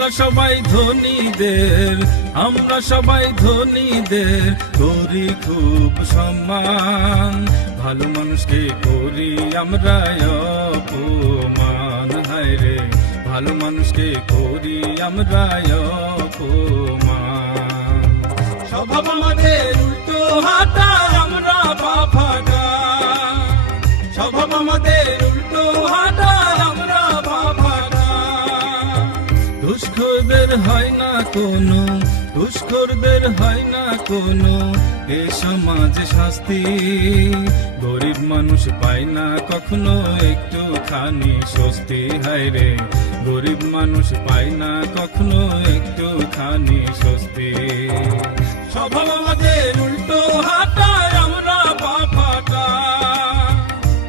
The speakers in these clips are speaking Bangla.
আমরা সবাই ধনীদের, আমরা সবাই ধনীদের করি খুব সম্মান, ভালো মানুষকে করি আমরা অপমান। হায় রে, ভালো মানুষকে করি আমরা অপমান। স্বভাব আমাদের উল্টো হাঁটা, আমরা পা ফাটা। স্বভাব আমাদের উল্টো হাঁটা, আমরা পা ফাটা। ঘুষখোরদের হয় না কোনো, ঘুষখোরদের হয় না কোনো এ সমাজে শাস্তি। গরিব মানুষ পায় না কখনো একটুখানি স্বস্তি। হায় রে, গরিব মানুষ পায় না কখনো একটুখানি স্বস্তি। স্বভাব আমাদের উল্টো হাঁটা, আমরা পা ফাটা।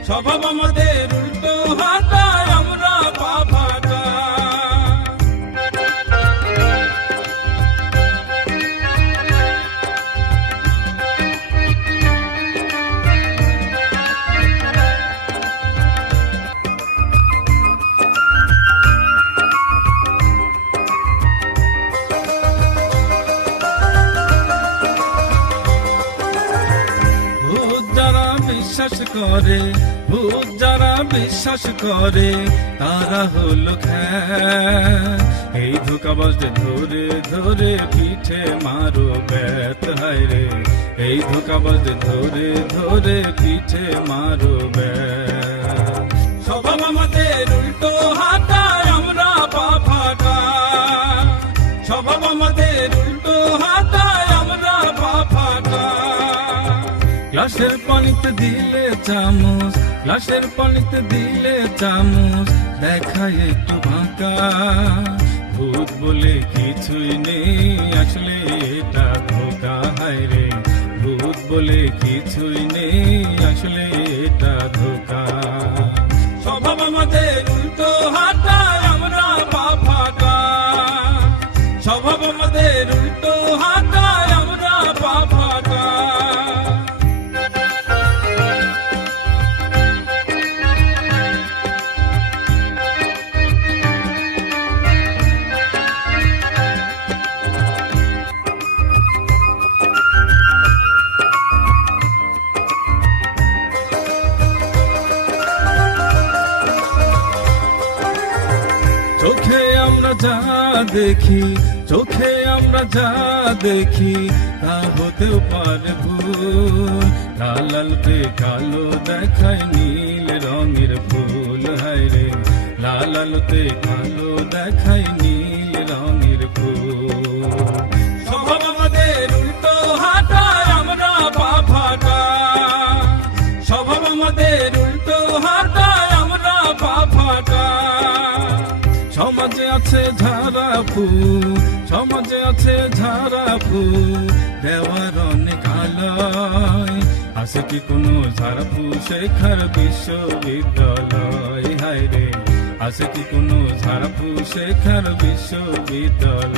স্বভাব আমাদের উল্টো হাঁটা, আমরা পা ফাটা। বিশ্বাস করে, ভূত যারা বিশ্বাস করে তারা হলো খ্যাত। এই ধোঁকাবাজদের ধরে ধরে পিঠে মারো ব্যাত। হায় রে, এই ধোঁকাবাজদের ধরে ধরে পিঠে মারো ব্যাত। স্বভাব আমাদের উল্টো হাঁটা, আমরা পা ফাটা। স্বভাব আমাদের উল্টো হাঁটা, আমরা পা ফাটা। গ্লাসের পানিতে দিলে চামচ, গ্লাসের পানিতে দিলে চামচ দেখায় একটু ভাঁকা। ভূত বলে কিছুই নেই, আসলে এটা ধোঁকা। হায় রে, ভূত বলে কিছুই নেই, আসলে এটা ধোঁকা। স্বভাব আমাদের উল্টো হাঁটা, আমরা পা ফাটা। স্বভাব আমাদের উল্টো হাঁটা, আমরা পা ফাটা। চোখে আমরা যা দেখি, চোখে আমরা যা দেখি তা হতেও পারে ভুল। লাল লালতে কালো দেখায় নীল রঙের ফুল। হায় রে, লাল লালতে কালো দেখায় নীল রঙের ফুল। স্বভাব আমাদের উল্টো হাঁটা, আমরা পা ফাটা। স্বভাব আমাদের উল্টো হাঁটা, আমরা পা ফাটা। সমাজে আছে ঝাড়া ফুল, সমাজে আছে ঝাড়া ফুল দেওয়ার অনেক আলয়। আছে কি কোনো ঝাড়া ফুল শেখার বিশ্ববিদ্যালয়? হায় রে, আছে কি কোনো ঝাড়া ফুল শেখার বিশ্ববিদ্যালয়?